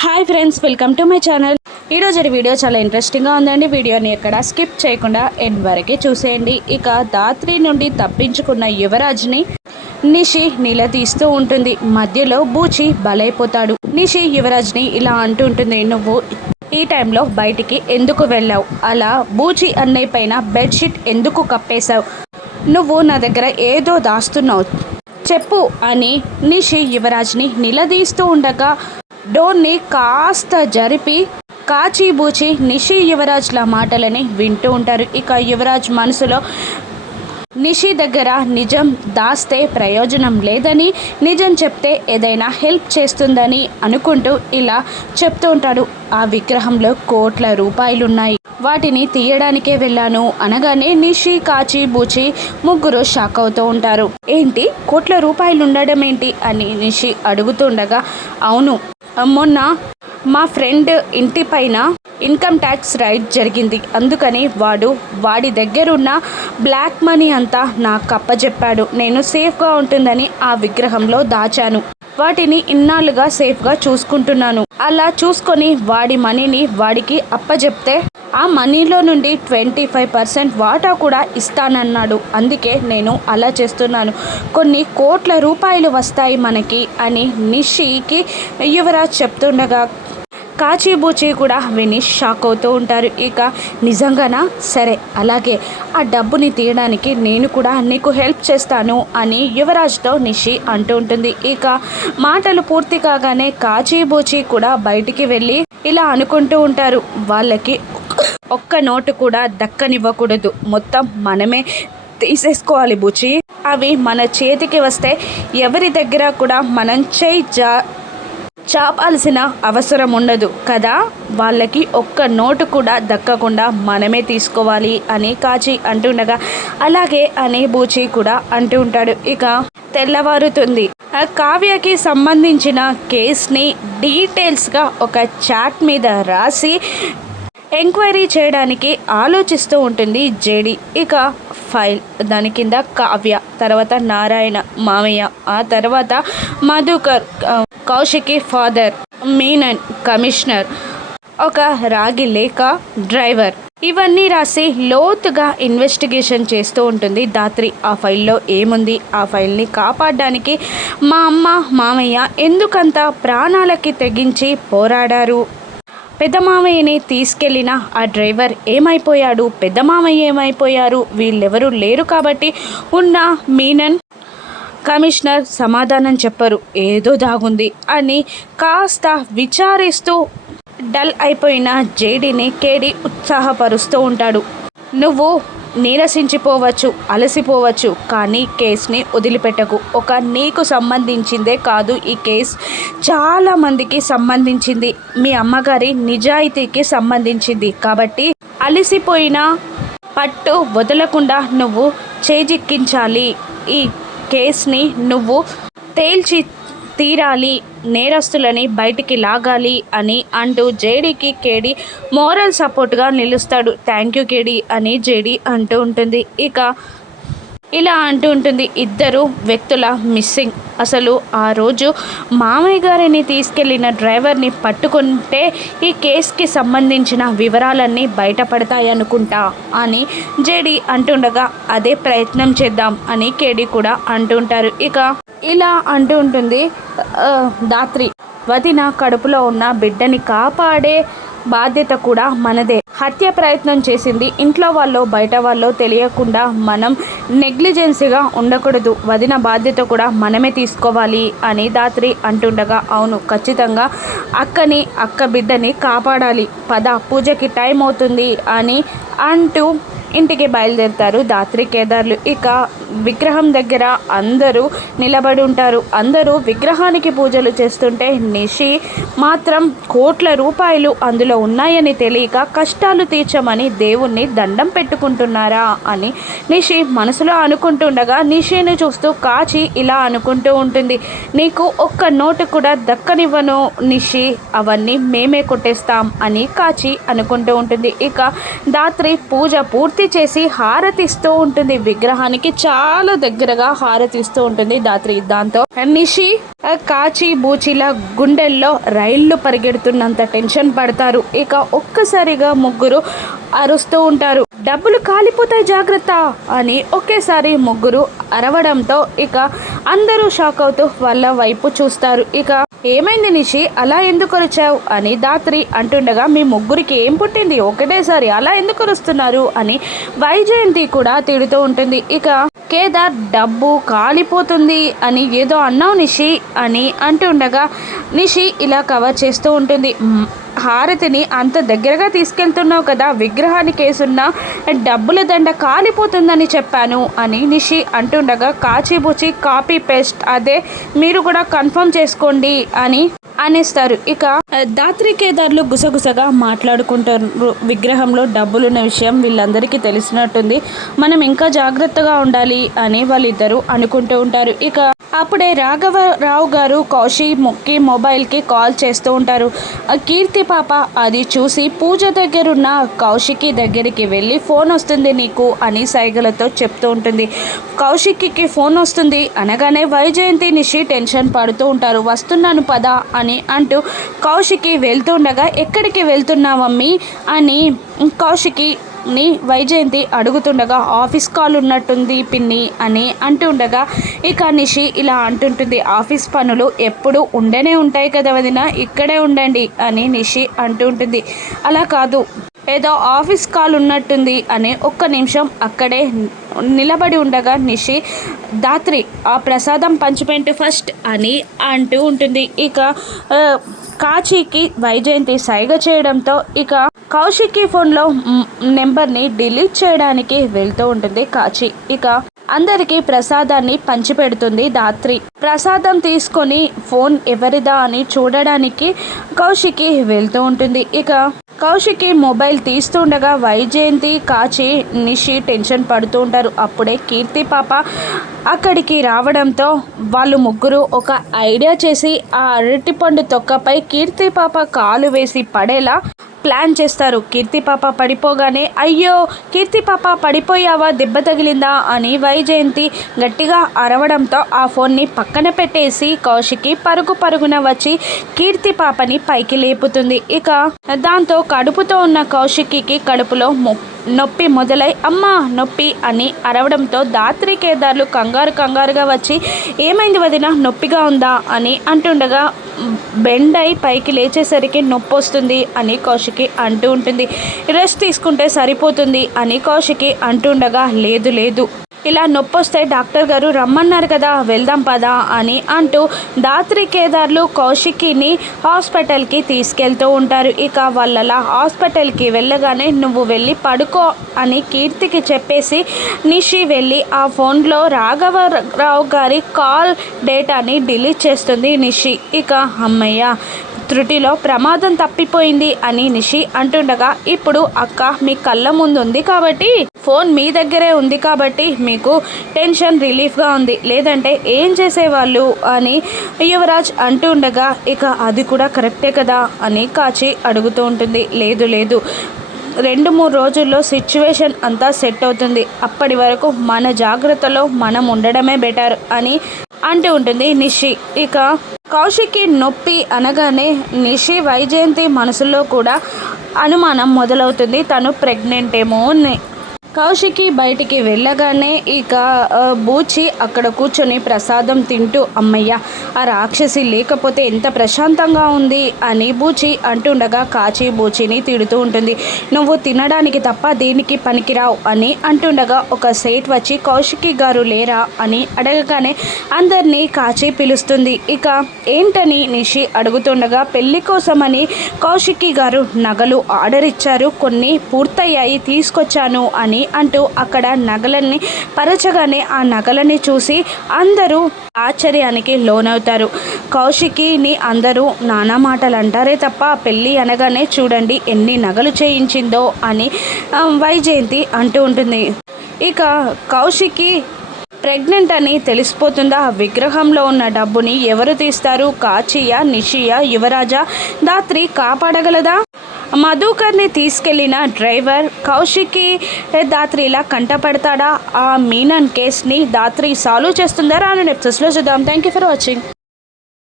Hi friends welcome to my channel. ఈరోజు video చాలా ఇంట్రెస్టింగ్గా ఉందండి. వీడియోని ఎక్కడ స్కిప్ చేయకుండా ఎండ్ వరకే చూసేయండి. ఇక దాత్రి నుండి తప్పించుకున్న యువరాజ్ని నిషి నిలదీస్తూ ఉంటుంది. మధ్యలో బూచి బలైపోతాడు. నిషి యువరాజ్ని ఇలా అంటూ ఉంటుంది నువ్వు ఈ టైంలో బయటికి ఎందుకు వెళ్ళావు? అలా బూచి అన్నయ్య పైన బెడ్షీట్ ఎందుకు కప్పేశావు? నువ్వు నా దగ్గర ఏదో దాస్తున్నావు. చెప్పు అని నిషి యువరాజ్ని నిలదీస్తూ ఉండగా డోర్ని కాస్త జరిపి కాచిబూచి నిషి యువరాజ్ల మాటలని వింటూ ఉంటారు. ఇక యువరాజ్ మనసులో నిషి దగ్గర నిజం దాస్తే ప్రయోజనం లేదని నిజం చెప్తే ఏదైనా హెల్ప్ చేస్తుందని అనుకుంటూ ఇలా చెప్తూ ఉంటాడు. ఆ విగ్రహంలో కోట్ల రూపాయలున్నాయి. వాటిని తీయడానికే వెళ్ళాను అనగానే నిషి కాచి బూచి ముగ్గురు షాక్ అవుతూ ఉంటారు. ఏంటి? కోట్ల రూపాయలు ఉండడం ఏంటి? అని నిషి అడుగుతుండగా అవును మొన్న మా ఫ్రెండ్ ఇంటి పైన ఇన్కమ్ ట్యాక్స్ రైడ్ జరిగింది. అందుకని వాడు వాడి దగ్గరున్న బ్లాక్ మనీ అంతా నాకు అప్పచెప్పాడు నేను సేఫ్గా ఉంటుందని ఆ విగ్రహంలో దాచాను. వాటిని ఇన్నాళ్ళుగా సేఫ్గా చూసుకుంటున్నాను. అలా చూసుకొని వాడి మనీని వాడికి అప్పచెప్తే ఆ మనీలో నుండి ట్వంటీ ఫైవ్ పర్సెంట్ వాటా కూడా ఇస్తానన్నాడు. అందుకే నేను అలా చేస్తున్నాను. కొన్ని కోట్ల రూపాయలు వస్తాయి మనకి అని నిషికి యువరాజ్ చెప్తుండగా కాచిబూచి కూడా విని షాక్ అవుతూ ఉంటారు. ఇక నిజంగానా? సరే అలాగే. ఆ డబ్బుని తీయడానికి నేను కూడా నీకు హెల్ప్ చేస్తాను అని యువరాజ్తో నిషి అంటూ ఉంటుంది. ఇక మాటలు పూర్తి కాగానే కాచిబూచి కూడా బయటికి వెళ్ళి ఇలా అనుకుంటూ ఉంటారు. వాళ్ళకి ఒక్క నోటు కూడా దక్కనివ్వకూడదు. మొత్తం మనమే తీసేసుకోవాలి బుచి అవి మన చేతికి వస్తే ఎవరి దగ్గర కూడా మనం చేయి జా చాపాల్సిన అవసరం ఉండదు కదా? వాళ్ళకి ఒక్క నోటు కూడా దక్కకుండా మనమే తీసుకోవాలి అని కాచి అంటుండగా అలాగే అని బూచి కూడా అంటూ ఉంటాడు. ఇక తెల్లవారుతుంది. ఆ కావ్యకి సంబంధించిన కేస్ని డీటెయిల్స్గా ఒక చాట్ మీద రాసి ఎంక్వైరీ చేయడానికి ఆలోచిస్తూ ఉంటుంది జేడి. ఇక ఫైల్. దాని కింద కావ్య తర్వాత నారాయణ మామయ్య ఆ తర్వాత మధుకర్ కౌశికి ఫాదర్ మీనన్ కమిషనర్ ఒక రాగి లేక డ్రైవర్. ఇవన్నీ రాసి లోతుగా ఇన్వెస్టిగేషన్ చేస్తూ ఉంటుంది దాత్రి ఆ ఫైల్లో ఏముంది? ఆ ఫైల్ని కాపాడడానికి మా అమ్మ మామయ్య ఎందుకంత ప్రాణాలకి తెగించి పోరాడారు? పెద్ద మామయ్యని తీసుకెళ్ళిన ఆ డ్రైవర్ ఏమైపోయాడు? పెద్ద మామయ్య ఏమైపోయారు? వీళ్ళెవరూ లేరు కాబట్టి ఉన్న మీనన్ కమిషనర్ సమాధానం చెప్పరు. ఏదో దాగుంది అని కాస్త విచారిస్తూ డల్ అయిపోయిన జేడీని కేడి ఉత్సాహపరుస్తూ ఉంటాడు. నువ్వు నీరసించిపోవచ్చు అలసిపోవచ్చు కానీ కేసుని వదిలిపెట్టకు. ఒక నీకు సంబంధించిందే కాదు ఈ కేసు. చాలామందికి సంబంధించింది. మీ అమ్మగారి నిజాయితీకి సంబంధించింది. కాబట్టి అలసిపోయిన పట్టు వదలకుండా నువ్వు చేజిక్కించాలి. ఈ కేసుని నువ్వు తేల్చి తీరాలి నేరస్తులని బయటికి లాగాలి అని అంటూ జేడీకి కేడి మోరల్ సపోర్ట్గా నిలుస్తాడు. థ్యాంక్ యూ కేడి అని జేడీ అంటూ ఉంటుంది. ఇక ఇలా అంటూ ఉంటుంది. ఇద్దరు వ్యక్తుల మిస్సింగ్. అసలు ఆ రోజు మామయ్య గారిని తీసుకెళ్ళిన డ్రైవర్ని పట్టుకుంటే ఈ కేసుకి సంబంధించిన వివరాలన్నీ బయటపడతాయనుకుంటా అని జేడీ అంటుండగా అదే ప్రయత్నం చేద్దాం అని కేడీ కూడా అంటుంటారు. ఇక ఇలా అంటూ ఉంటుంది. దాత్రి వదిన కడుపులో ఉన్న బిడ్డని కాపాడే బాధ్యత కూడా మనదే. హత్య ప్రయత్నం చేసింది. ఇంట్లో వాళ్ళు బయట వాళ్ళు తెలియకుండా మనం నెగ్లిజెన్సీగా ఉండకూడదు. వదిన బాధ్యత కూడా మనమే తీసుకోవాలి అని దాత్రి అంటుండగా అవును ఖచ్చితంగా అక్కని అక్క బిడ్డని కాపాడాలి. పద పూజకి టైం అవుతుంది అని అంటూ ఇంటికి బయలుదేరుతారు. దాత్రి కేదార్లు ఇక విగ్రహం దగ్గర అందరూ నిలబడి ఉంటారు. అందరూ విగ్రహానికి పూజలు చేస్తుంటే నిషి మాత్రం కోట్ల రూపాయలు అందులో ఉన్నాయని తెలియక కష్టాలు తీర్చమని దేవుణ్ణి దండం పెట్టుకుంటున్నారా అని నిషి మనసులో అనుకుంటుండగా నిషిని చూస్తూ కాచి ఇలా అనుకుంటూ ఉంటుంది. నీకు ఒక్క నోటు కూడా దక్కనివ్వను నిషి అవన్నీ మేమే కొట్టేస్తాం అని కాచి అనుకుంటూ ఉంటుంది. ఇక దాత్రి పూజ పూర్తి హారతి చేసి హారతిస్తూ ఉంటుంది. విగ్రహానికి చాలా దగ్గరగా హారతిస్తూ ఉంటుంది దాత్రి. దాంతో నిషి కాచి బూచిల గుండెల్లో రైళ్ళు పరిగెడుతున్నంత టెన్షన్ పడతారు. ఇక ఒక్కసారిగా ముగ్గురు అరుస్తూ ఉంటారు. డబ్బులు కాలిపోతాయి జాగ్రత్త అని ఒకేసారి ముగ్గురు అరవడంతో ఇక అందరూ షాక్ అవుతూ వాళ్ళ వైపు చూస్తారు. ఇక ఏమైంది నిషి? అలా ఎందుకు అరిచావు? అని దాత్రి అంటుండగా మీ ముగ్గురికి ఏం పుట్టింది? ఒకటేసారి అలా ఎందుకు అరుస్తున్నారు? అని వైజయంతి కూడా తిడుతూ ఉంటుంది. ఇక కేదార్ డబ్బు కాలిపోతుంది అని ఏదో అన్నావు నిషి అని అంటుండగా నిషి ఇలా కవర్ చేస్తూ ఉంటుంది. హారతిని అంత దగ్గరగా తీసుకెళ్తున్నావు కదా విగ్రహానికి వేసున్న డబ్బుల దండ కాలిపోతుందని చెప్పాను అని నిషి అంటుండగా కాచిబుచి కాపీ పేస్ట్ అదే మీరు కూడా కన్ఫర్మ్ చేసుకోండి అని అనేస్తారు ఇక దాత్రి కేదార్లు గుసగుసగా మాట్లాడుకుంటారు. విగ్రహంలో డబ్బులున్న విషయం వీళ్ళందరికీ తెలిసినట్టుంది. మనం ఇంకా జాగ్రత్తగా ఉండాలి అని వాళ్ళిద్దరూ అనుకుంటూ ఉంటారు. ఇక అప్పుడే రాఘవరావు గారు కౌశి మొక్కి మొబైల్కి కాల్ చేస్తూ ఉంటారు. కీర్తి పాప అది చూసి పూజ దగ్గరున్న కౌశికి దగ్గరికి వెళ్ళి ఫోన్ వస్తుంది నీకు అని సైగలతో చెప్తూ ఉంటుంది. కౌశిక్కి ఫోన్ వస్తుంది అనగానే వైజయంతి నిషి టెన్షన్ పడుతూ ఉంటారు. వస్తున్నాను పద అని అంటూ కౌశికి వెళ్తుండగా ఎక్కడికి వెళ్తున్నావమ్మి అని కౌశికి ని వైజయంతి అడుగుతుండగా ఆఫీస్ కాల్ ఉన్నట్టుంది పిన్ని అని అంటుండగా ఇక నిషి ఇలా అంటుంటుంది ఆఫీస్ పనులు ఎప్పుడు ఉండనే ఉంటాయి కదా వదిన ఇక్కడే ఉండండి అని నిషి అంటుంటుంది. అలా కాదు ఏదో ఆఫీస్ కాల్ ఉన్నట్టుంది అని ఒక్క నిమిషం అక్కడే నిలబడి ఉండగా నిషి దాత్రి ఆ ప్రసాదం పంచిపెంటు ఫస్ట్ అని అంటూ ఉంటుంది. ఇక ఆ, కాచికి వైజయంతి సైగ చేయడంతో ఇక కౌశిక్కి ఫోన్లో నెంబర్ని డిలీట్ చేయడానికి వెళ్తూ ఉంటుంది కాచి ఇక అందరికీ ప్రసాదాన్ని పంచిపెడుతుంది దాత్రి ప్రసాదం తీసుకొని ఫోన్ ఎవరిదా అని చూడడానికి కౌశికి వెళ్తూ ఉంటుంది. ఇక కౌశికి మొబైల్ తీస్తుండగా వైజయంతి కాచి నిషి టెన్షన్ పడుతూ ఉంటారు. అప్పుడే కీర్తి పాప అక్కడికి రావడంతో వాళ్ళు ముగ్గురు ఒక ఐడియా చేసి ఆ అరటిపండు తొక్కపై కీర్తి పాప కాలు వేసి పడేలా ప్లాన్ చేస్తారు. కీర్తి పాప పడిపోగానే అయ్యో కీర్తి పాప పడిపోయావా? దెబ్బ తగిలిందా? అని వైజయంతి గట్టిగా అరవడంతో ఆ ఫోన్ని పక్కన పెట్టేసి కౌశికి పరుగు పరుగున వచ్చి కీర్తి పాపని పైకి లేపుతుంది. ఇక దాంతో కడుపుతో ఉన్న కౌశికి కడుపులో మొ నొప్పి మొదలై అమ్మా నొప్పి అని అరవడంతో దాత్రి కేదార్లు కంగారు కంగారుగా వచ్చి ఏమైంది వదిన? నొప్పిగా ఉందా? అని అంటుండగా బెండ్ అయి పైకి లేచేసరికి నొప్పి వస్తుంది అని కౌశికి అంటూ ఉంటుంది. రెస్ట్ తీసుకుంటే సరిపోతుంది అని కౌశికి అంటుండగా లేదు లేదు ఇలా నొప్పి వస్తే డాక్టర్ గారు రమ్మన్నారు కదా వెళ్దాం పదా అని అంటూ దాత్రి కేదార్లు కౌశికిని హాస్పిటల్కి తీసుకెళ్తూ ఉంటారు. ఇక వాళ్ళలా హాస్పిటల్కి వెళ్ళగానే నువ్వు వెళ్ళి పడుకో అని కీర్తికి చెప్పేసి నిషి వెళ్ళి ఆ ఫోన్లో రాఘవరావు గారి కాల్ డేటాని డిలీట్ చేస్తుంది నిషి. ఇక అమ్మయ్య త్రుటిలో ప్రమాదం తప్పిపోయింది అని నిషి అంటుండగా ఇప్పుడు అక్క మీ కళ్ళ ముందు ఉంది కాబట్టి ఫోన్ మీ దగ్గరే ఉంది కాబట్టి మీకు టెన్షన్ రిలీఫ్గా ఉంది. లేదంటే ఏం చేసేవాళ్ళు? అని యువరాజ్ అంటుండగా ఇక అది కూడా కరెక్టే కదా? అని కాచి అడుగుతూ ఉంటుంది. లేదు లేదు. రెండు మూడు రోజుల్లో సిచ్యువేషన్ అంతా సెట్ అవుతుంది. అప్పటి వరకు మన జాగ్రత్తలో మనం ఉండడమే బెటర్ అని అంటూ ఉంటుంది నిషి. ఇక కౌశికి నొప్పి అనగానే నిషి వైజయంతి మనసులో కూడా అనుమానం మొదలవుతుంది. తను ప్రెగ్నెంట్ ఏమో అని. కౌశికి బయటికి వెళ్ళగానే ఇక బూచి అక్కడ కూర్చొని ప్రసాదం తింటూ అమ్మయ్య ఆ రాక్షసి లేకపోతే ఎంత ప్రశాంతంగా ఉంది అని బూచి అంటుండగా కాచి బూచిని తిడుతూ ఉంటుంది. నువ్వు తినడానికి తప్ప దేనికి పనికిరావు అని అంటుండగా ఒక సేట్ వచ్చి కౌశికి గారు లేరా అని అడగగానే అందరినీ కాచి పిలుస్తుంది. ఇక ఏంటని? నిషి అడుగుతుండగా పెళ్ళి కోసమని కౌశికి గారు నగలు ఆర్డర్ ఇచ్చారు కొన్ని పూర్తయ్యాయి తీసుకొచ్చాను అని అంటూ అక్కడ నగలన్నీ పరచగానే ఆ నగలని చూసి అందరూ ఆశ్చర్యానికి లోనవుతారు. కౌశికిని అందరూ నానా మాటలు అంటారే తప్ప పెళ్ళి అనగానే చూడండి ఎన్ని నగలు చేయించిందో అని వైజయంతి అంటూ ఉంటుంది. ఇక కౌశికి ప్రెగ్నెంట్ అని తెలిసిపోతుందా? ఆ విగ్రహంలో ఉన్న డబ్బుని ఎవరు తీస్తారు? కాచియా నిషియా యువరాజా దాత్రి కాపాడగలదా? మధుకర్ని తీసుకెళ్ళిన డ్రైవర్ కౌశిక్కి దాత్రిలా కంటపడతాడా? ఆ మీనన్ కేస్ని దాత్రి సాల్వ్ చేస్తుందా? రాను ఎపిసోడ్స్లో చూద్దాం. Thank you for watching